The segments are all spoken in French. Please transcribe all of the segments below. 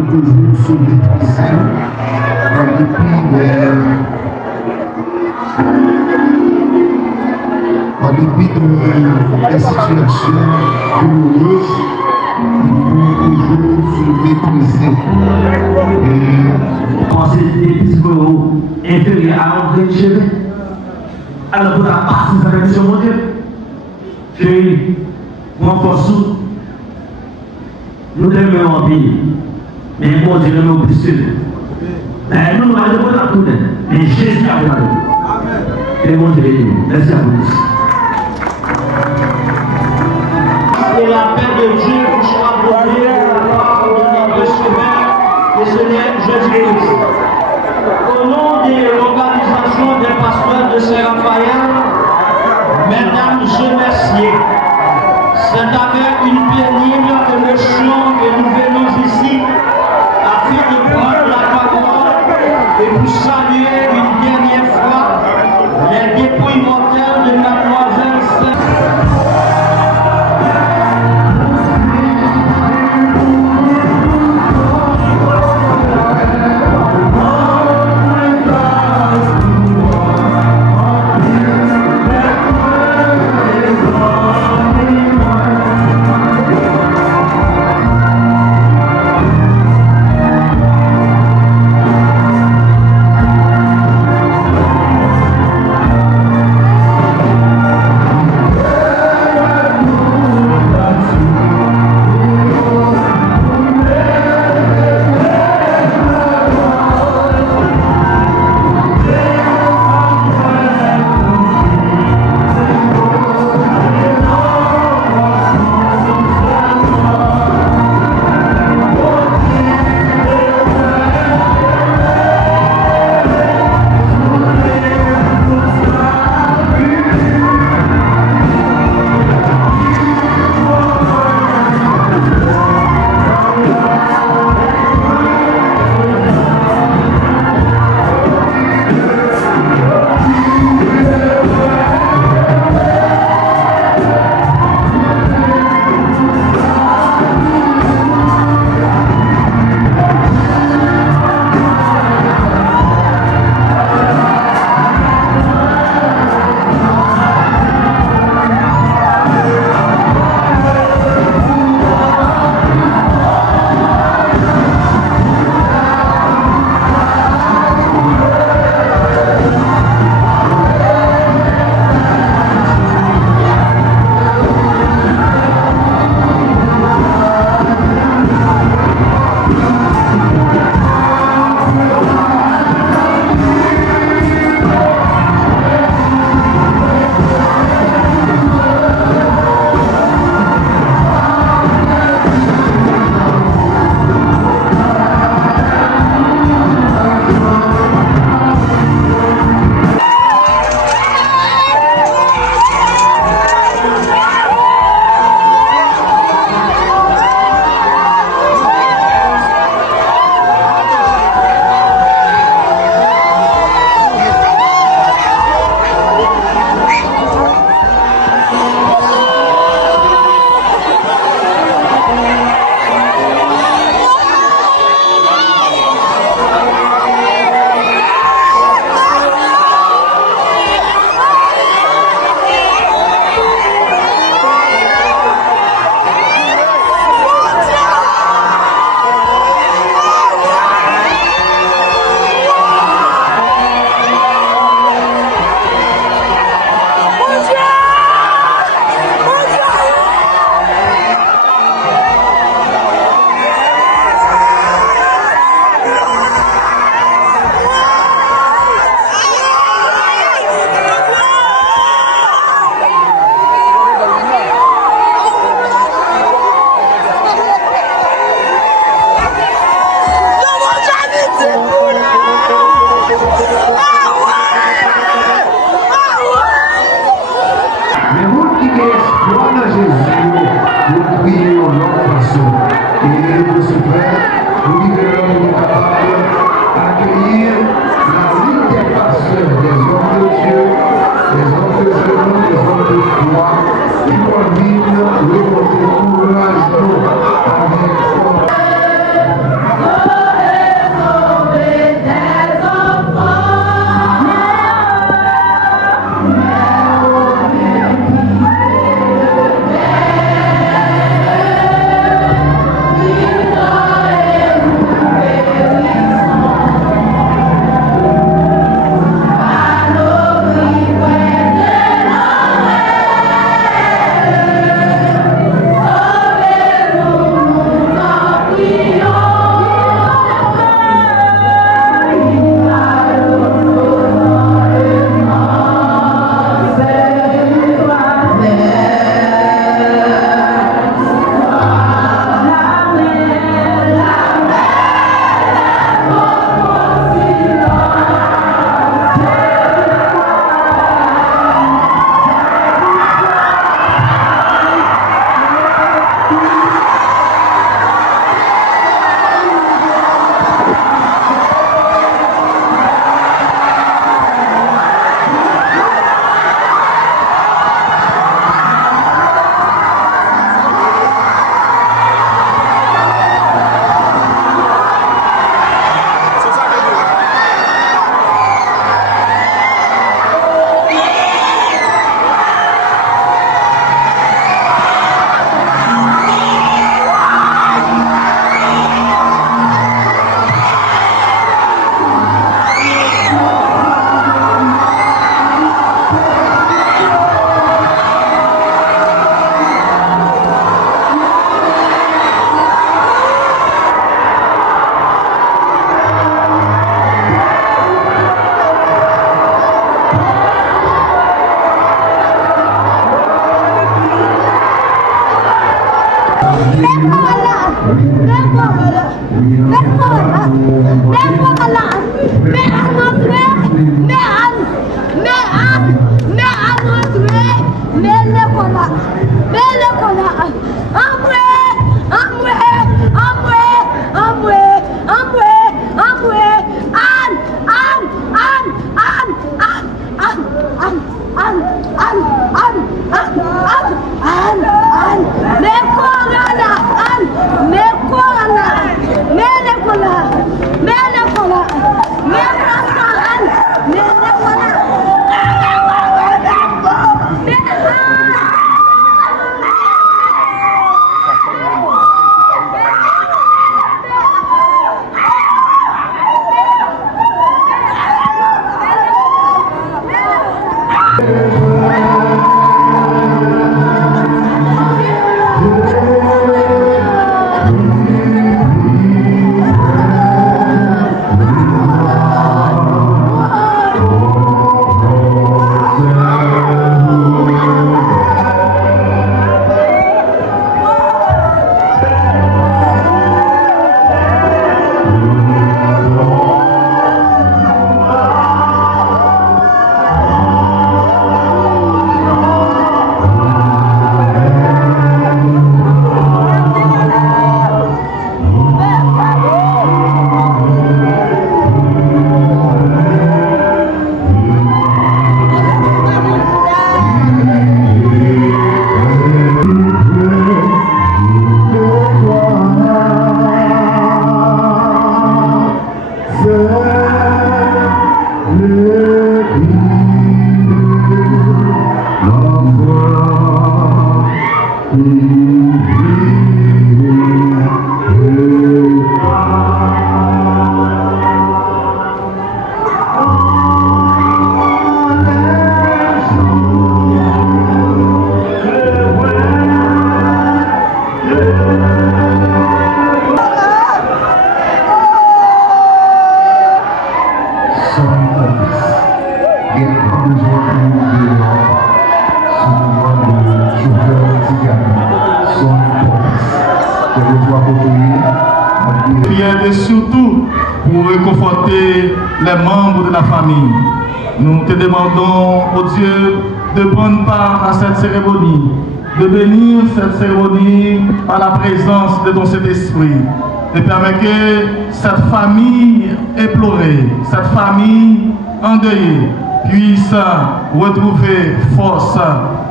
peut toujours se maîtriser en dépit des situations douloureuses. Il faut toujours se maîtriser. Pensez des petits boulots inférieurs à André Chevet. Alors, pour la partie de la mission, mon Dieu, chérie, mon force, nous devons en pays. Mais bon Dieu, nous sommes plus nous nous allons pas tout mais Jésus a fait la et bon Dieu, merci à vous. Que la paix de Dieu vous soit donnée de notre Sauveur et Seigneur Jésus-Christ. Au nom de l'organisation des pasteurs de Saint-Raphaël, mesdames et messieurs, c'est avec une pénible émotion que nous venons ici afin de prendre la parole et vous saluer une dernière fois les dépouilles mortelles de mademoiselle Prière et surtout pour réconforter les membres de la famille. Nous te demandons, oh Dieu, de prendre part à cette cérémonie, de bénir cette cérémonie par la présence de ton Saint-Esprit, de permettre que cette famille éplorée, cette famille endeuillée, puisse retrouver force,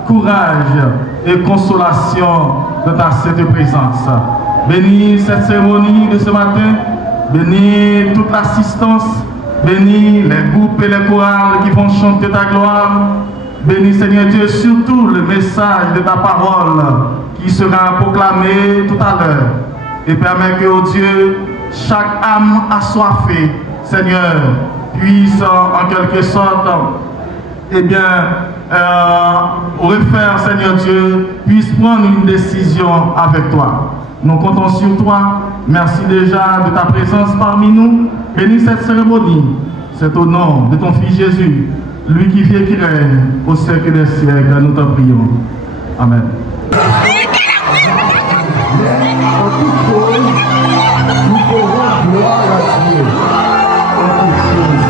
courage et consolation de ta sainte présence. Bénis cette cérémonie de ce matin, bénis toute l'assistance, bénis les groupes et les chorales qui vont chanter ta gloire. Bénis Seigneur Dieu surtout le message de ta parole qui sera proclamé tout à l'heure. Et permets que, oh Dieu, chaque âme assoiffée, Seigneur, puisse en quelque sorte, refaire, Seigneur Dieu, puisse prendre une décision avec toi. Nous comptons sur toi. Merci déjà de ta présence parmi nous. Bénis cette cérémonie. C'est au nom de ton Fils Jésus, lui qui vient et qui règne au siècle des siècles. Nous t'en prions. Amen. En toute chose, nous pouvons gloire à Dieu. En toute chose.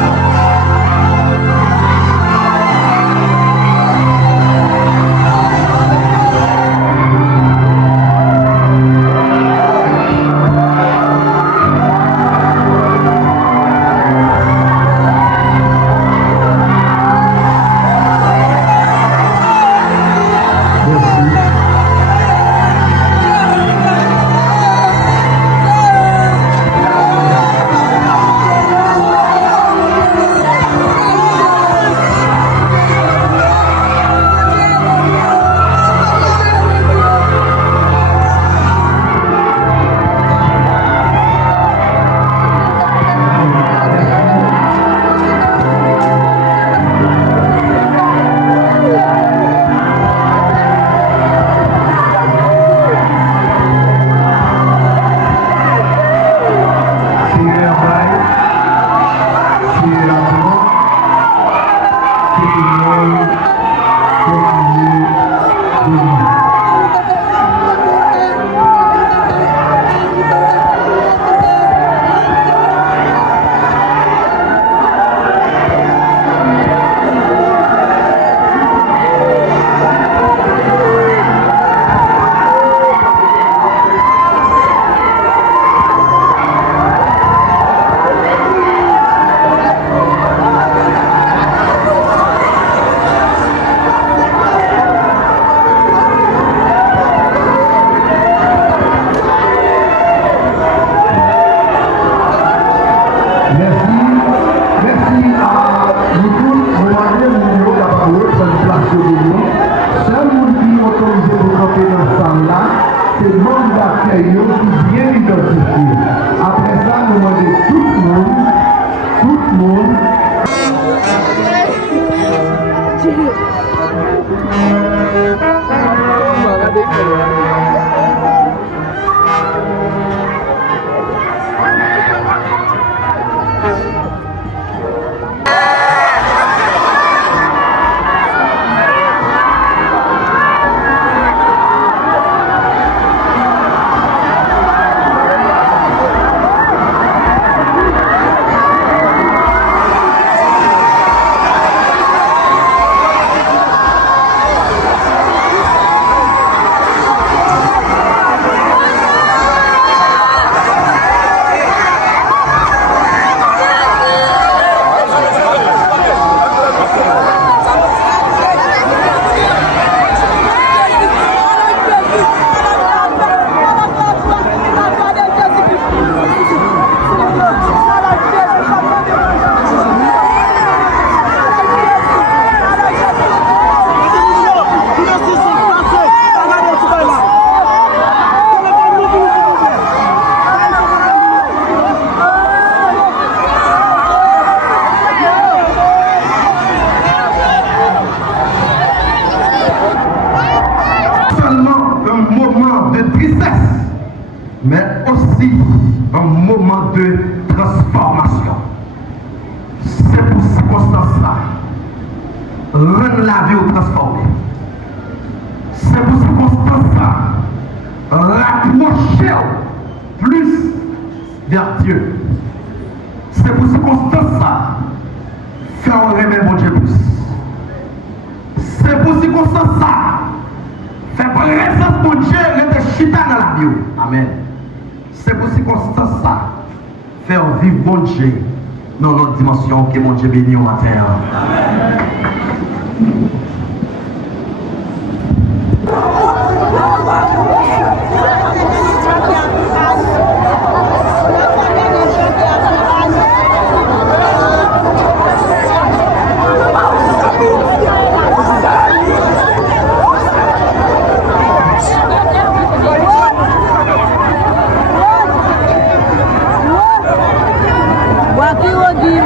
vivre un moment de transformation. C'est pour circonstance-là. Rendre la vie au transformé. C'est pour circonstance-là. Rapprocher plus vers Dieu. C'est pour circonstance-là. Faire rêver mon Dieu plus. C'est pour circonstance-là. Faire présence mon Dieu et chita dans la vie. Amen. C'est pour circonstance-là. Faire vivre mon Dieu dans notre dimension que mon Dieu bénit au matin. Amen. Wakati